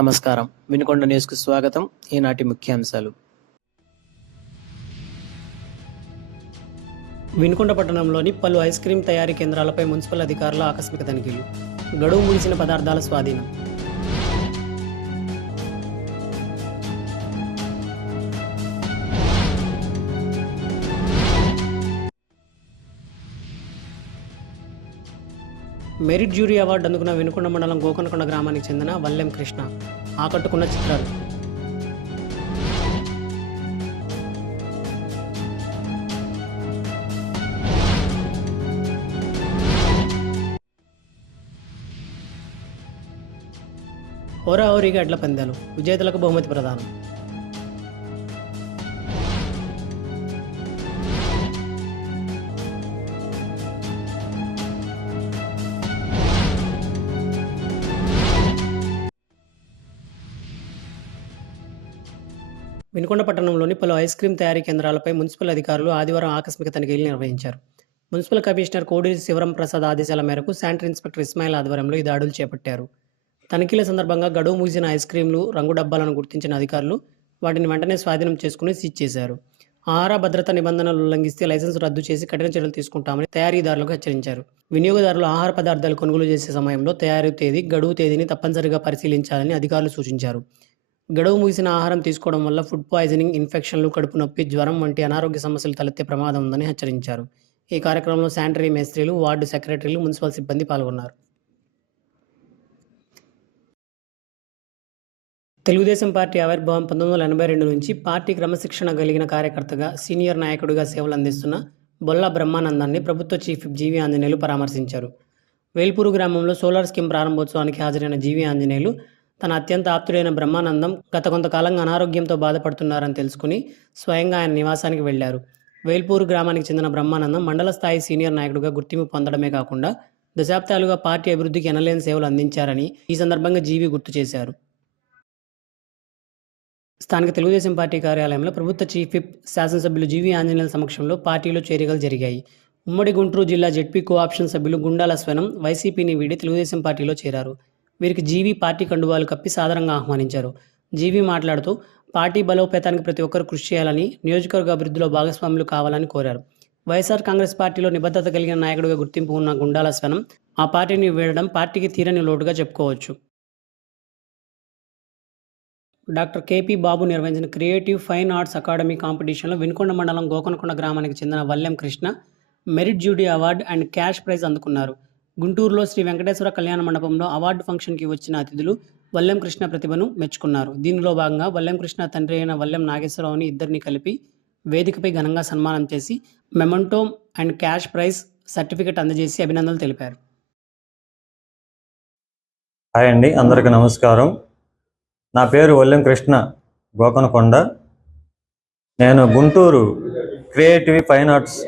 నమస్కారం. వినుకొండ న్యూస్కు స్వాగతం. ఈనాటి ముఖ్యాంశాలు. వినుకొండ పట్టణంలోని పలు ఐస్ క్రీం తయారీ కేంద్రాలపై మున్సిపల్ అధికారుల ఆకస్మిక తనిఖీలు. గడువు ముగిసిన పదార్థాల స్వాధీనం. మెరిట్ జ్యూరీ అవార్డు అందుకున్న వినుకొండ మండలం గోకనకొండ గ్రామానికి చెందిన వల్లెం కృష్ణ. ఆకట్టుకున్న చిత్రాలు. హోరాహోరీగా ఎడ్ల పందాలు. విజేతలకు బహుమతి ప్రదానం. వినుకొండ పట్టణంలోని పలు ఐస్ క్రీం తయారీ కేంద్రాలపై మున్సిపల్ అధికారులు ఆదివారం ఆకస్మిక తనిఖీలు నిర్వహించారు. మున్సిపల్ కమిషనర్ కోడి శివరం ప్రసాద్ ఆదేశాల మేరకు శానిటరీ ఇన్స్పెక్టర్ ఇస్మాయిల్ ఆధ్వర్యంలో ఈ దాడులు చేపట్టారు. తనిఖీల సందర్భంగా గడువు ముగిసిన ఐస్ క్రీంలు, రంగు డబ్బాలను గుర్తించిన అధికారులు వాటిని వెంటనే స్వాధీనం చేసుకుని సీజ్ చేశారు. ఆహార భద్రతా నిబంధనలు ఉల్లంఘిస్తే లైసెన్స్ రద్దు చేసి కఠిన చర్యలు తీసుకుంటామని తయారీదారులకు హెచ్చరించారు. వినియోగదారులు ఆహార పదార్థాలు కొనుగోలు చేసే సమయంలో తయారీ తేదీ, గడువు తేదీని తప్పనిసరిగా పరిశీలించాలని అధికారులు సూచించారు. గడువు ముగిసిన ఆహారం తీసుకోవడం వల్ల ఫుడ్ పాయిజనింగ్, ఇన్ఫెక్షన్లు, కడుపు నొప్పి, జ్వరం వంటి అనారోగ్య సమస్యలు తలెత్తే ప్రమాదం ఉందని హెచ్చరించారు. ఈ కార్యక్రమంలో శానిటరీ మేస్త్రీలు, వార్డు సెక్రటరీలు, మున్సిపల్ సిబ్బంది పాల్గొన్నారు. తెలుగుదేశం పార్టీ ఆవిర్భావం 1982 నుంచి పార్టీ క్రమశిక్షణ కలిగిన కార్యకర్తగా, సీనియర్ నాయకుడిగా సేవలు అందిస్తున్న బొల్లా బ్రహ్మానందాన్ని ప్రభుత్వ చీఫ్ విప్ జీవి ఆంజనేయులు పరామర్శించారు. వేల్పూరు గ్రామంలో సోలార్ స్కీమ్ ప్రారంభోత్సవానికి హాజరైన జీవి ఆంజనేయులు తన అత్యంత ఆప్తుడైన బ్రహ్మానందం గత కొంతకాలంగా అనారోగ్యంతో బాధపడుతున్నారని తెలుసుకుని స్వయంగా ఆయన నివాసానికి వెళ్లారు. వేల్పూరు గ్రామానికి చెందిన బ్రహ్మానందం మండల స్థాయి సీనియర్ నాయకుడిగా గుర్తింపు పొందడమే కాకుండా దశాబ్దాలుగా పార్టీ అభివృద్ధికి ఎనలేని సేవలు అందించారని ఈ సందర్భంగా జీవి గుర్తు చేశారు. స్థానిక తెలుగుదేశం పార్టీ కార్యాలయంలో ప్రభుత్వ చీఫ్ విప్ శాసనసభ్యులు జీవి ఆంజనేయుల సమక్షంలో పార్టీలో చేరికలు జరిగాయి. ఉమ్మడి గుంటూరు జిల్లా జెడ్పీ కోఆప్షన్ సభ్యులు గుండాల స్వనం వైసీపీని వీడి తెలుగుదేశం పార్టీలో చేరారు. వీరికి జీవి పార్టీ కండువాలు కప్పి సాదరంగా ఆహ్వానించారు. జీవి మాట్లాడుతూ పార్టీ బలోపేతానికి ప్రతి ఒక్కరు కృషి చేయాలని, నియోజకవర్గ అభివృద్ధిలో భాగస్వాములు కావాలని కోరారు. వైఎస్ఆర్ కాంగ్రెస్ పార్టీలో నిబద్ధత కలిగిన నాయకుడిగా గుర్తింపు ఉన్న గుండాల స్వనం ఆ పార్టీని వీడడం పార్టీకి తీరని లోటుగా చెప్పుకోవచ్చు. డాక్టర్ కేపీ బాబు నిర్వహించిన క్రియేటివ్ ఫైన్ ఆర్ట్స్ అకాడమీ కాంపిటీషన్లో వినుకొండ మండలం గోకనకొండ గ్రామానికి చెందిన Vallem Krishna merit jury award and cash prize అందుకున్నారు. గుంటూరులో శ్రీ వెంకటేశ్వర కళ్యాణ మండపంలో అవార్డు ఫంక్షన్కి వచ్చిన అతిథులు వల్లెం కృష్ణ ప్రతిభను మెచ్చుకున్నారు. దీనిలో భాగంగా వల్లెం కృష్ణ తండ్రి అయిన వల్లెం నాగేశ్వరరావుని ఇద్దరిని కలిపి వేదికపై ఘనంగా సన్మానం చేసి memento and cash prize certificate అందజేసి అభినందనలు తెలిపారు. హాయ్ అండి, అందరికీ నమస్కారం. నా పేరు వల్లెం కృష్ణ, గోకనకొండ. నేను Guntur creative fine arts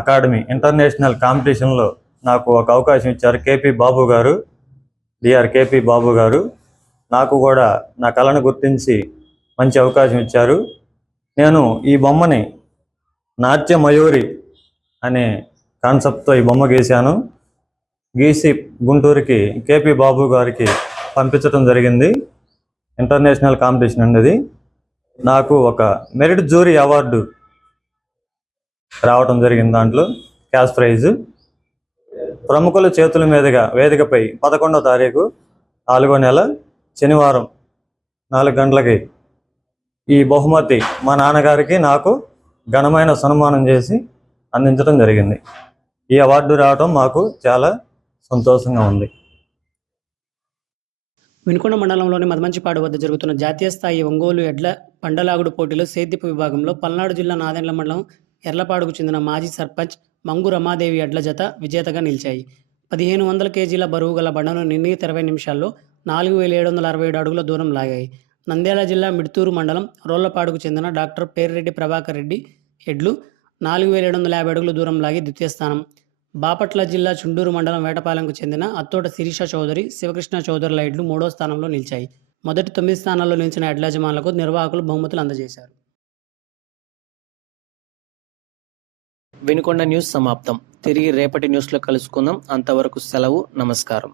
academy international కాంపిటీషన్లో నాకు ఒక అవకాశం ఇచ్చారు కేపీ బాబు గారు, డిఆర్ కేపీ బాబు గారు. నాకు కూడా నా కళను గుర్తించి మంచి అవకాశం ఇచ్చారు. నేను ఈ బొమ్మని నాట్య మయూరి అనే కాన్సెప్ట్తో ఈ బొమ్మ గీశాను. గీసి గుంటూరుకి కేపీ బాబు గారికి పంపించడం జరిగింది. ఇంటర్నేషనల్ కాంపిటీషన్ అనేది నాకు ఒక మెరిట్ జ్యూరీ అవార్డు రావడం జరిగింది. దాంట్లో క్యాష్ ప్రైజ్ ప్రముఖుల చేతుల మీదుగా వేదికపై 11వ తారీఖు 4వ నెల శనివారం 4 గంటలకి ఈ బహుమతి మా నాన్నగారికి నాకు ఘనమైన సన్మానం చేసి అందించడం జరిగింది. ఈ అవార్డు రావడం మాకు చాలా సంతోషంగా ఉంది. వినుకొండ మండలంలోని మదమంచిపాడు వద్ద జరుగుతున్న జాతీయ స్థాయి ఒంగోలు ఎడ్ల పండలాగుడు పోటీలో సేద్యపు విభాగంలో పల్నాడు జిల్లా నాదెండ్ల మండలం ఎర్లపాడుకు చెందిన మాజీ సర్పంచ్ మంగు రమాదేవి ఎడ్ల జత విజేతగా నిలిచాయి. 1500 కేజీల బరువు గల బండను నిర్ణీత 20 నిమిషాల్లో 4767 అడుగుల దూరం లాగాయి. నంద్యాల జిల్లా మిడ్తూరు మండలం రోళ్లపాడుకు చెందిన డాక్టర్ పేర్రెడ్డి ప్రభాకర్ రెడ్డి ఎడ్లు 4750 అడుగుల దూరం లాగి ద్వితీయ స్థానం. బాపట్ల జిల్లా చుండూరు మండలం వేటపాలెంకు చెందిన అత్తోట శిరీష చౌదరి, శివకృష్ణ చౌదరుల ఎడ్లు 3వ స్థానంలో నిలిచాయి. మొదటి 9 స్థానాల్లో నిలిచిన ఎడ్ల యజమానులకు నిర్వాహకులు బహుమతులు అందజేశారు. వినుకొండ న్యూస్ సమాప్తం. తిరిగి రేపటి న్యూస్లో కలుసుకుందాం. అంతవరకు సెలవు. నమస్కారం.